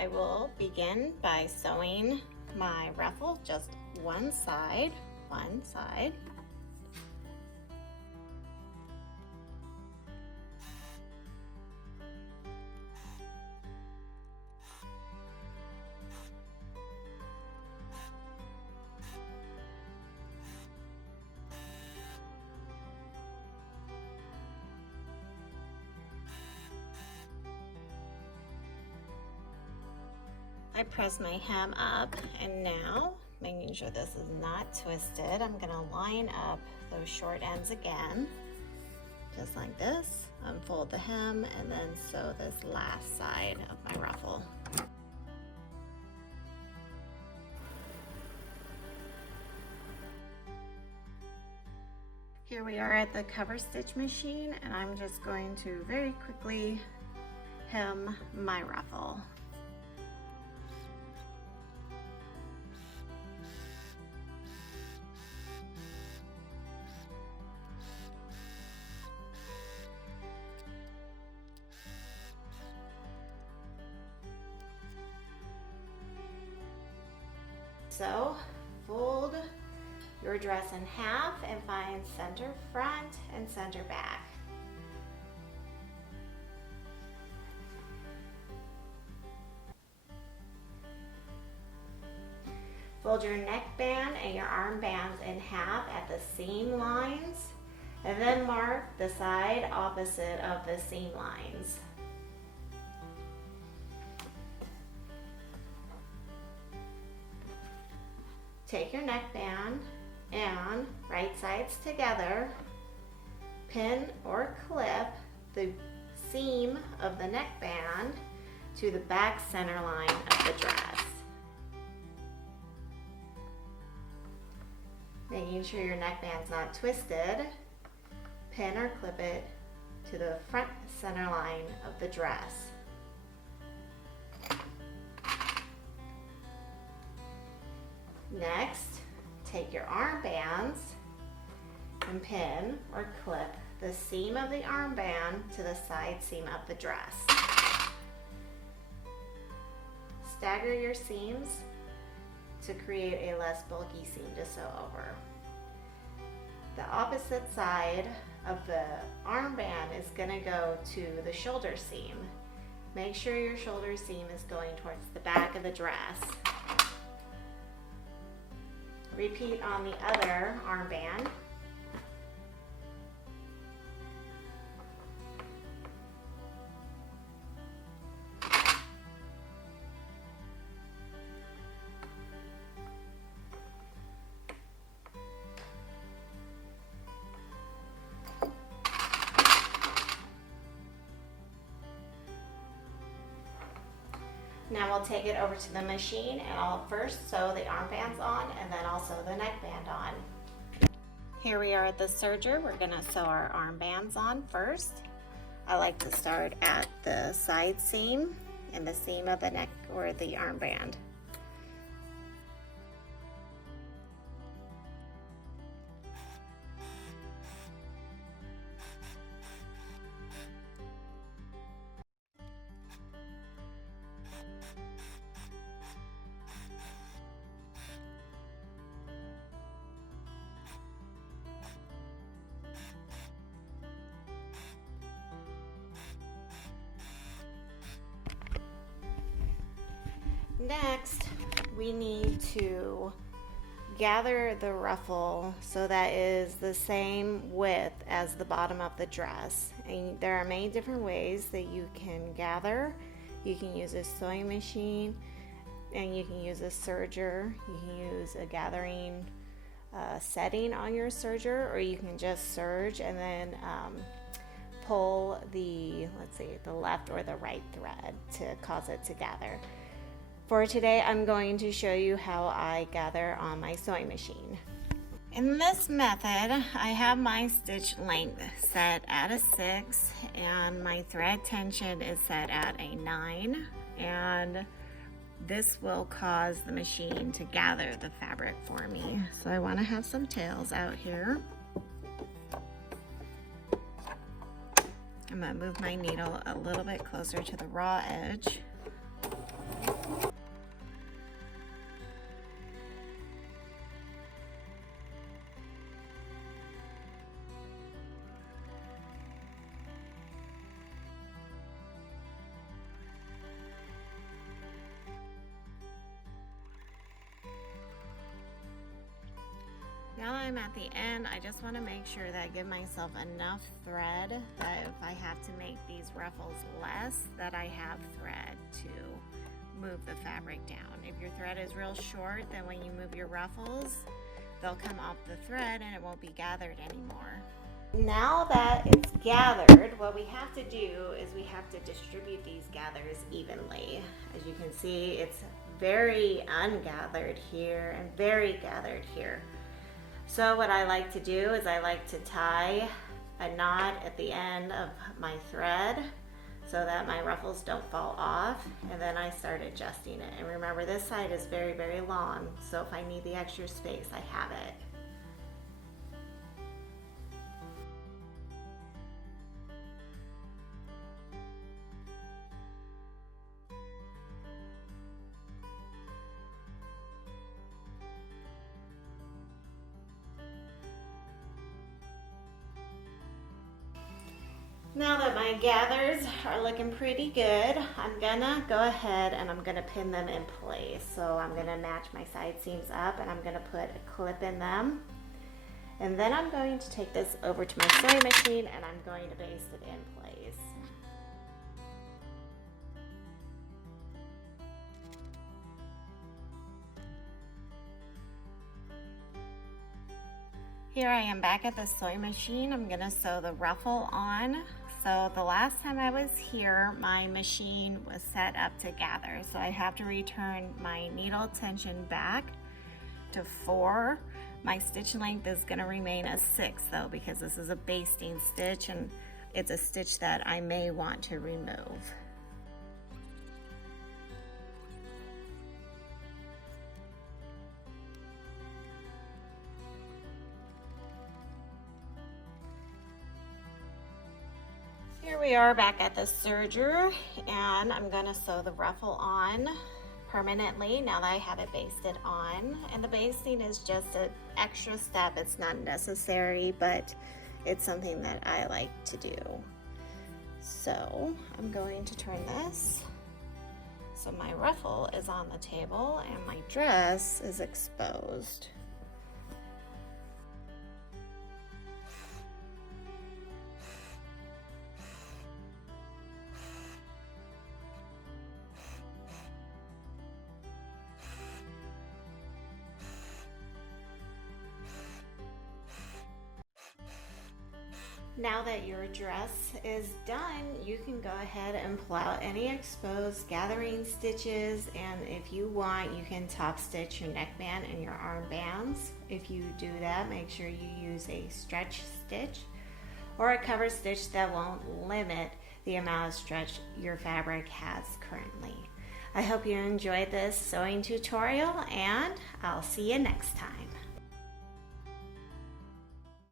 I will begin by sewing my ruffle just one side. I press my hem up, and now, making sure this is not twisted, I'm gonna line up those short ends again, just like this. Unfold the hem and then sew this last side of my ruffle. Here we are at the cover stitch machine, and I'm just going to very quickly hem my ruffle. So fold your dress in half and find center front and center back. Fold your neckband and your armbands in half at the seam lines, and then mark the side opposite of the seam lines. Take your neckband and right sides together, pin or clip the seam of the neckband to the back center line of the dress. Making sure your neckband's not twisted, pin or clip it to the front center line of the dress. Next, take your armbands and pin or clip the seam of the armband to the side seam of the dress. Stagger your seams to create a less bulky seam to sew over. The opposite side of the armband is going to go to the shoulder seam. Make sure your shoulder seam is going towards the back of the dress. Repeat on the other armband. Now we'll take it over to the machine, and I'll first sew the armbands on and then I'll sew the neckband on. Here we are at the serger. We're gonna sew our armbands on first. I like to start at the side seam and the seam of the neck or the armband. Next, we need to gather the ruffle so that is the same width as the bottom of the dress. And there are many different ways that you can gather. You can use a sewing machine, and you can use a serger. You can use a gathering setting on your serger, or you can just serge and then pull the, let's see, the left or the right thread to cause it to gather. For today, I'm going to show you how I gather on my sewing machine. In this method, I have my stitch length set at a 6 and my thread tension is set at a 9, and this will cause the machine to gather the fabric for me. So I want to have some tails out here. I'm going to move my needle a little bit closer to the raw edge. Now I'm at the end, I just want to make sure that I give myself enough thread that if I have to make these ruffles less, that I have thread to move the fabric down. If your thread is real short, then when you move your ruffles, they'll come off the thread and it won't be gathered anymore. Now that it's gathered, what we have to do is we have to distribute these gathers evenly. As you can see, it's very ungathered here and very gathered here. So what I like to do is I like to tie a knot at the end of my thread so that my ruffles don't fall off, and then I start adjusting it. And remember, this side is very, very long, so if I need the extra space, I have it. Now that my gathers are looking pretty good, I'm gonna go ahead and I'm gonna pin them in place. So I'm gonna match my side seams up and I'm gonna put a clip in them. And then I'm going to take this over to my sewing machine and I'm going to baste it in place. Here I am back at the sewing machine. I'm gonna sew the ruffle on. So the last time I was here, my machine was set up to gather. So I have to return my needle tension back to 4. My stitch length is gonna remain a 6 though, because this is a basting stitch and it's a stitch that I may want to remove. Here we are back at the serger, and I'm gonna sew the ruffle on permanently now that I have it basted on. And the basting is just an extra step. It's not necessary, but it's something that I like to do. So I'm going to turn this so my ruffle is on the table and my dress is exposed. Now that your dress is done, you can go ahead and pull out any exposed gathering stitches, and if you want, you can top stitch your neckband and your armbands. If you do that, make sure you use a stretch stitch or a cover stitch that won't limit the amount of stretch your fabric has currently. I hope you enjoyed this sewing tutorial, and I'll see you next time.